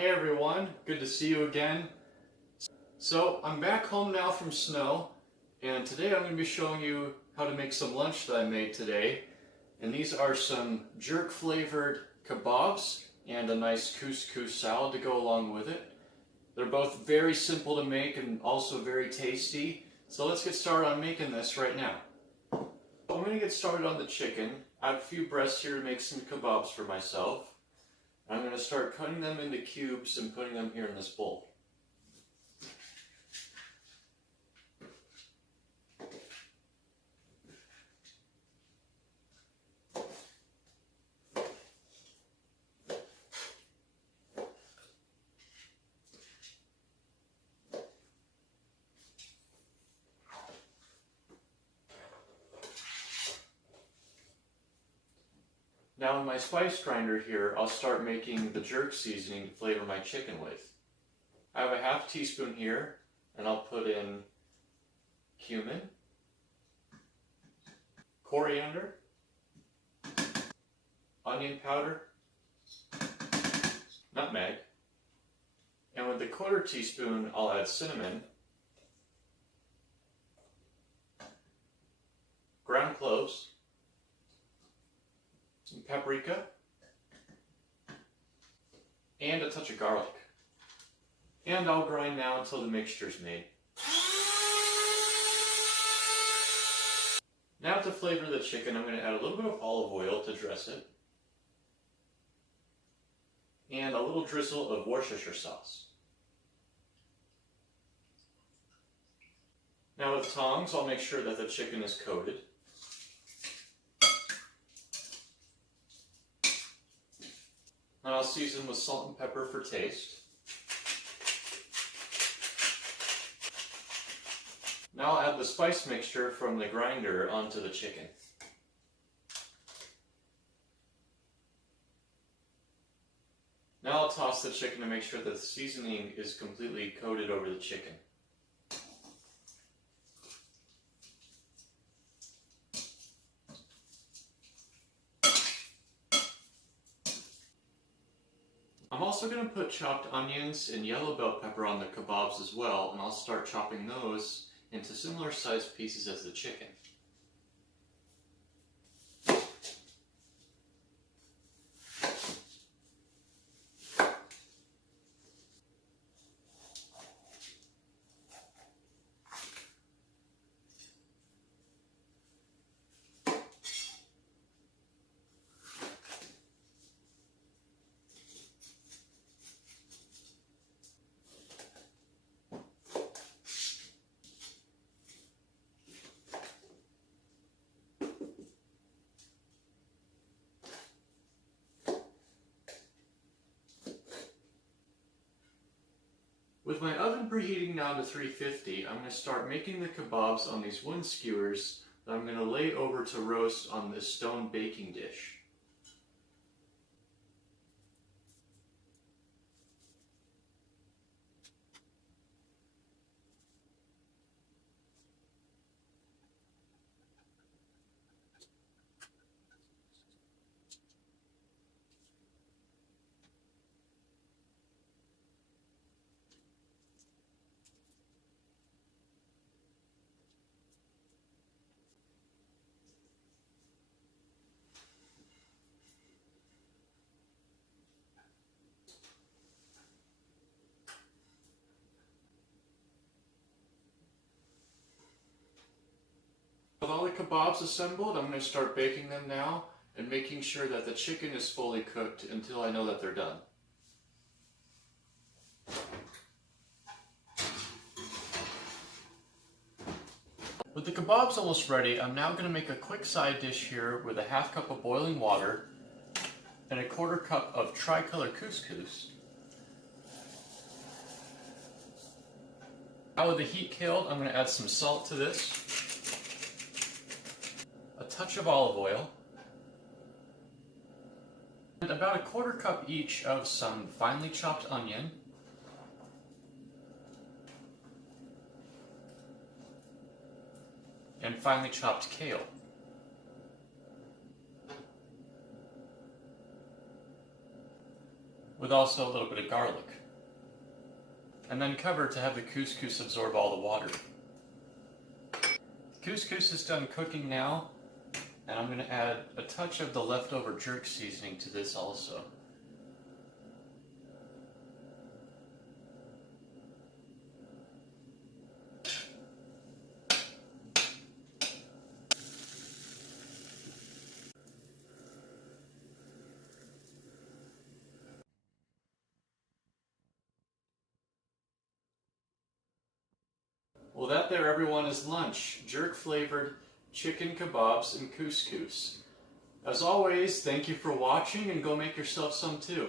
Hey everyone, good to see you again. So I'm back home now from snow, and today I'm going to be showing you how to make some lunch that I made today. And these are some jerk flavored kabobs and a nice couscous salad to go along with it. They're both very simple to make and also very tasty. So let's get started on making this right now. I'm going to get started on the chicken. I have a few breasts here to make some kabobs for myself. I'm going to start cutting them into cubes and putting them here in this bowl. Now in my spice grinder here, I'll start making the jerk seasoning to flavor my chicken with. I have a half teaspoon here, and I'll put in cumin, coriander, onion powder, nutmeg, and with the quarter teaspoon I'll add cinnamon, ground cloves, some paprika, and a touch of garlic. And I'll grind now until the mixture is made. Now to flavor the chicken, I'm going to add a little bit of olive oil to dress it, and a little drizzle of Worcestershire sauce. Now with tongs, I'll make sure that the chicken is coated. And I'll season with salt and pepper for taste. Now I'll add the spice mixture from the grinder onto the chicken. Now I'll toss the chicken to make sure that the seasoning is completely coated over the chicken. I'm also going to put chopped onions and yellow bell pepper on the kabobs as well, and I'll start chopping those into similar sized pieces as the chicken. With my oven preheating down to 350, I'm going to start making the kabobs on these wood skewers that I'm going to lay over to roast on this stone baking dish. With all the kabobs assembled, I'm going to start baking them now and making sure that the chicken is fully cooked until I know that they're done. With the kabobs almost ready, I'm now going to make a quick side dish here with a half cup of boiling water and a quarter cup of tricolor couscous. Now with the heat killed, I'm going to add some salt to this, a touch of olive oil, and about a quarter cup each of some finely chopped onion, and finely chopped kale. with also a little bit of garlic. And then cover to have the couscous absorb all the water. Couscous is done cooking now, and I'm going to add a touch of the leftover jerk seasoning to this also. Well, that there, everyone, is lunch. Jerk-flavored chicken kebabs and couscous. As always, thank you for watching, and go make yourself some too.